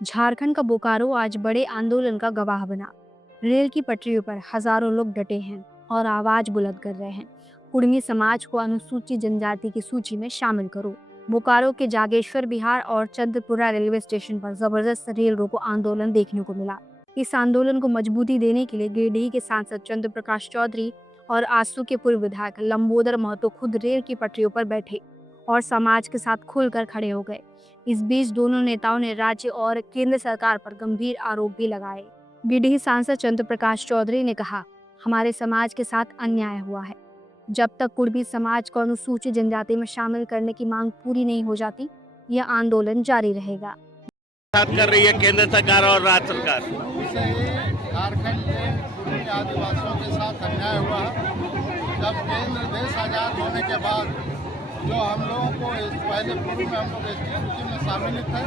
झारखंड का बोकारो आज बड़े आंदोलन का गवाह बना। रेल की पटरियों पर हजारों लोग डटे हैं और आवाज बुलंद कर रहे हैं, कुर्मी समाज को अनुसूचित जनजाति की सूची में शामिल करो। बोकारो के जागेश्वर विहार और चंद्रपुरा रेलवे स्टेशन पर जबरदस्त रेल रोको आंदोलन देखने को मिला। इस आंदोलन को मजबूती देने के लिए गिरिडीह के सांसद चंद्र प्रकाश चौधरी और आसू के पूर्व विधायक लंबोदर महतो खुद रेल की पटरियों पर बैठे और समाज के साथ खुलकर खड़े हो गए। इस बीच दोनों नेताओं ने राज्य और केंद्र सरकार पर गंभीर आरोप भी लगाए। गिरिडीह सांसद चंद्र प्रकाश चौधरी ने कहा, हमारे समाज के साथ अन्याय हुआ है। जब तक कुर्मी समाज को अनुसूचित जनजाति में शामिल करने की मांग पूरी नहीं हो जाती, यह आंदोलन जारी रहेगा। साथ कर रही है केंद्र सरकार और राज्य सरकार। झारखंड में कुर्मी आदिवासियों के साथ अन्याय हुआ है। जब केंद्र देश आज़ाद होने के बाद जो हम लोगों को पहले पूर्व में हम लोग एसटी सूची में शामिल थे,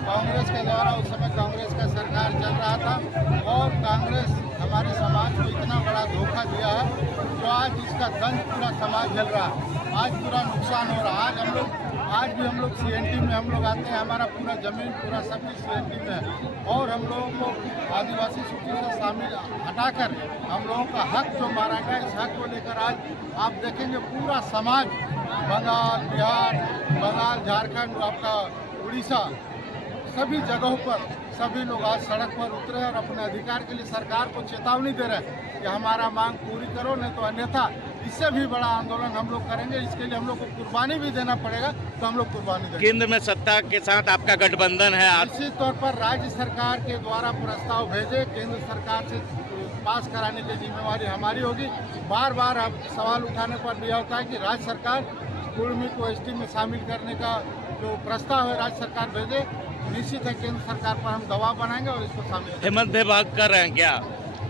कांग्रेस के द्वारा उस समय कांग्रेस का सरकार चल रहा था और कांग्रेस हमारे समाज को इतना बड़ा धोखा दिया है जो आज इसका दंड पूरा समाज झेल रहा है। आज पूरा नुकसान हो रहा है। आज भी हम लोग सीएनटी में हम लोग आते हैं, हमारा पूरा जमीन पूरा सब कुछ सीएनटी में है और हम लोगों को आदिवासी सूची से शामिल हटाकर हम लोगों का हक जो मारा गया, इस हक को लेकर आज आप देखेंगे पूरा समाज बंगाल, बिहार, बंगाल, झारखंड, आपका उड़ीसा, सभी जगहों पर सभी लोग आज सड़क पर उतरे और अपने अधिकार के लिए सरकार को चेतावनी दे रहे हैं कि हमारा मांग पूरी करो, नहीं तो अन्यथा इससे भी बड़ा आंदोलन हम लोग करेंगे। इसके लिए हम लोग को कुर्बानी भी देना पड़ेगा, तो हम लोग कुर्बानी देंगे। केंद्र में सत्ता के साथ आपका गठबंधन है। निश्चित तौर पर राज्य सरकार के द्वारा प्रस्ताव भेजे, केंद्र सरकार से पास कराने की जिम्मेवारी हमारी होगी। बार बार अब सवाल उठाने पर यह होता है कि राज्य सरकार कुर्मी को एसटी में शामिल करने का जो प्रस्ताव है राज्य सरकार भेजे। निश्चित है केंद्र सरकार पर हम दबाव बनाएंगे और इसको शामिल। हेमंत विभाग कर रहे हैं क्या?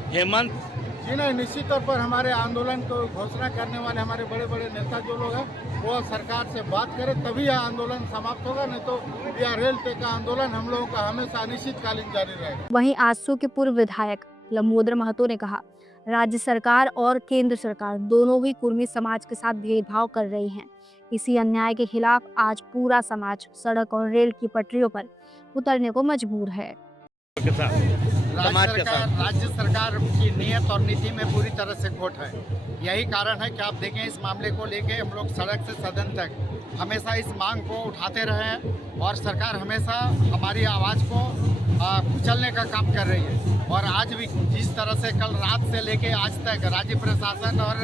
हेमंत जी नहीं, निश्चित तौर पर हमारे आंदोलन को घोषणा करने वाले हमारे बड़े बड़े नेता जो लोग हैं वो सरकार से बात करें, तभी यह आंदोलन समाप्त होगा, नहीं तो यह रेल टेका आंदोलन हम लोगों का हमेशा अनिश्चितकालीन जारी रहेगा। वहीं आसू के पूर्व विधायक लंबोदर महतो ने कहा, राज्य सरकार और केंद्र सरकार दोनों ही कुर्मी समाज के साथ भेदभाव कर रही हैं। इसी अन्याय के खिलाफ आज पूरा समाज सड़क और रेल की पटरियों पर उतरने को मजबूर है। राज्य सरकार की नीयत और नीति में पूरी तरह से खोट है। यही कारण है कि आप देखें इस मामले को लेके हम लोग सड़क से सदन तक हमेशा इस मांग को उठाते रहे हैं और सरकार हमेशा हमारी आवाज़ को कुचलने का काम कर रही है। और आज भी जिस तरह से कल रात से लेके आज तक राज्य प्रशासन और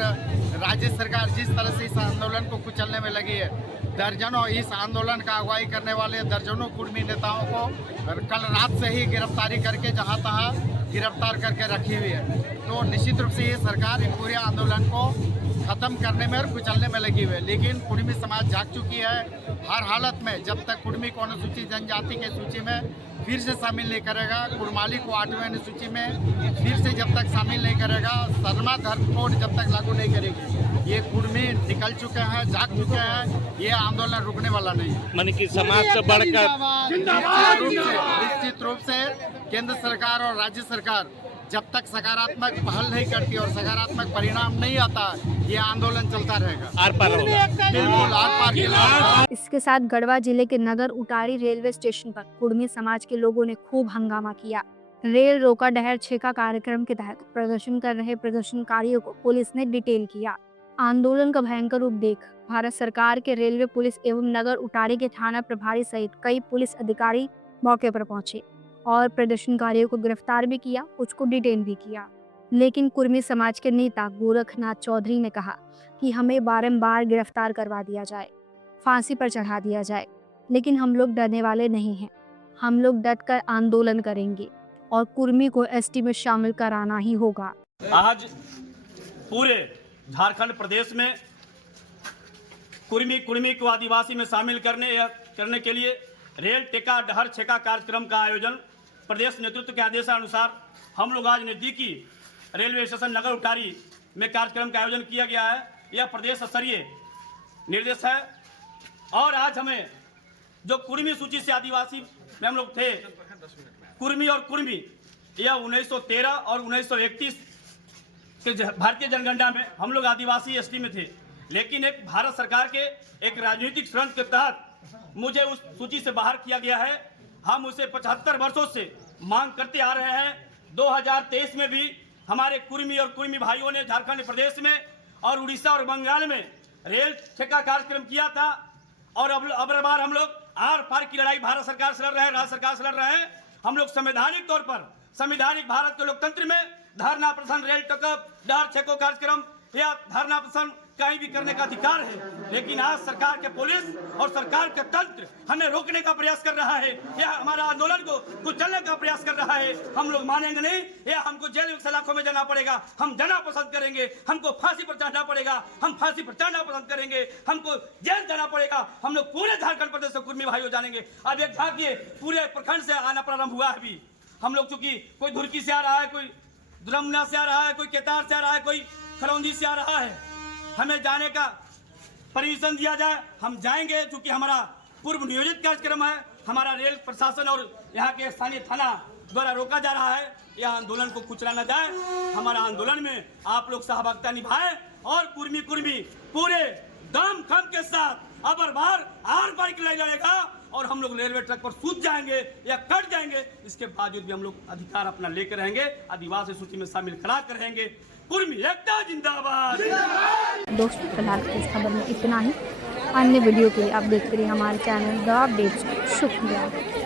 राज्य सरकार जिस तरह से इस आंदोलन को कुचलने में लगी है, दर्जनों इस आंदोलन का अगुवाई करने वाले दर्जनों कुर्मी नेताओं को कल रात से ही गिरफ्तारी करके जहां तहां गिरफ्तार करके रखी हुई है। तो निश्चित रूप से ये सरकार इन पूरे आंदोलन को ख़त्म करने में और कुचलने में लगी हुई है। लेकिन कुर्मी समाज जाग चुकी है। हर हालत में जब तक कुर्मी को अनुसूचित जनजाति के सूची में फिर से शामिल नहीं करेगा, कुर्माली को 8वें अनुसूची में फिर से जब तक शामिल नहीं करेगा, शर्मा धर्म कोड जब तक लागू नहीं करेगी, ये कुर्मी निकल चुके हैं, जाग चुके हैं। ये आंदोलन रुकने वाला नहीं है। मन की समाज से बढ़कर निश्चित रूप से केंद्र सरकार और राज्य सरकार जब तक सकारात्मक पहल नहीं करती और सकारात्मक परिणाम नहीं आता, ये आंदोलन चलता रहेगा। आर पार होगा। बिल्कुल आर पार के। इसके साथ गढ़वा जिले के नगर उटारी रेलवे स्टेशन पर कुर्मी समाज के लोगों ने खूब हंगामा किया। रेल रोका डहर छेका कार्यक्रम के तहत प्रदर्शन कर रहे प्रदर्शनकारियों को पुलिस ने डिटेन किया। आंदोलन का भयंकर रूप देख भारत सरकार के रेलवे पुलिस एवं नगर उटारी के थाना प्रभारी सहित कई पुलिस अधिकारी मौके पर पहुंचे और प्रदर्शनकारियों को गिरफ्तार भी किया, कुछ को डिटेन भी किया। लेकिन कुर्मी समाज के नेता गोरखनाथ चौधरी ने कहा कि हमें बारंबार गिरफ्तार करवा दिया जाए, फांसी पर चढ़ा दिया जाए, लेकिन हम लोग डरने वाले नहीं हैं। हम लोग डटकर आंदोलन करेंगे और कुर्मी को एसटी में शामिल कराना ही होगा। आज पूरे झारखंड प्रदेश में कुर्मी को आदिवासी में शामिल करने के लिए रेल टेका डहर छेका कार्यक्रम का आयोजन प्रदेश नेतृत्व के आदेशानुसार हम लोग आज नज़दीकी रेलवे स्टेशन नगर उटारी में कार्यक्रम का आयोजन किया गया है। यह प्रदेश स्तरीय निर्देश है और आज हमें जो कुर्मी सूची से आदिवासी में हम लोग थे, कुर्मी और कुर्मी, यह 1913 और 1931 के भारतीय जनगणना में हम लोग आदिवासी एसटी में थे। लेकिन एक भारत सरकार के एक राजनीतिक षड्यंत्र के तहत मुझे उस सूची से बाहर किया गया है। हम उसे 75 वर्षों से मांग करते आ रहे हैं। 2023 में भी हमारे कुर्मी और कुर्मी भाइयों ने झारखंड प्रदेश में और उड़ीसा और बंगाल में रेल ठेका कार्यक्रम किया था। और अब बार हम लोग आर पार की लड़ाई भारत सरकार से लड़ रहे हैं, राज्य सरकार से लड़ रहे हैं। हम लोग संवैधानिक तौर पर संवैधानिक भारत के लोकतंत्र में धरना प्रदर्शन, रेल टेकअप, डहर छेको कार्यक्रम या धरना प्रदर्शन कहीं भी करने का अधिकार है। लेकिन आज सरकार के पुलिस और सरकार का तंत्र हमें रोकने का प्रयास कर रहा है या हमारा आंदोलन को कुचलने का प्रयास कर रहा है। हम लोग मानेंगे नहीं, या हमको जेल में सलाखों में जाना पड़ेगा, हम जाना पसंद करेंगे। हमको फांसी पर चढ़ना पड़ेगा, हम फांसी पर चढ़ना पसंद करेंगे। हमको जेल जाना पड़ेगा, हम लोग पूरे झारखंड प्रदेश से कुर्मी भाइयों जानेंगे। अब एक झांकिए, पूरे प्रखंड से आना प्रारंभ हुआ है। अभी हम लोग चूंकि कोई धुरकी से आ रहा है, कोई द्रमना से आ रहा है, कोई केतार से आ रहा है, कोई खरौंदी से आ रहा है, हमें जाने का परमिशन दिया जाए, हम जाएंगे। क्योंकि हमारा पूर्व नियोजित कार्यक्रम है, हमारा रेल प्रशासन और यहाँ के स्थानीय थाना द्वारा रोका जा रहा है। यह आंदोलन को कुचला न जाए। हमारा आंदोलन में आप लोग सहभागिता निभाएं और कुर्मी पूरे दम खम के साथ अबर बार आर पार की लड़ाई लड़ेगा और हम लोग रेलवे ट्रैक पर सूत जाएंगे या कट जाएंगे। इसके बावजूद भी हम लोग अधिकार अपना लेकर रहेंगे, आदिवासी सूची में शामिल करा कर रहेंगे। कुर्मी एकता जिंदाबाद। दोस्तों फिलहाल इस खबर में इतना ही। अन्य वीडियो के लिए आप देखते रहिए हमारे चैनल द अपडेट्स। शुक्रिया।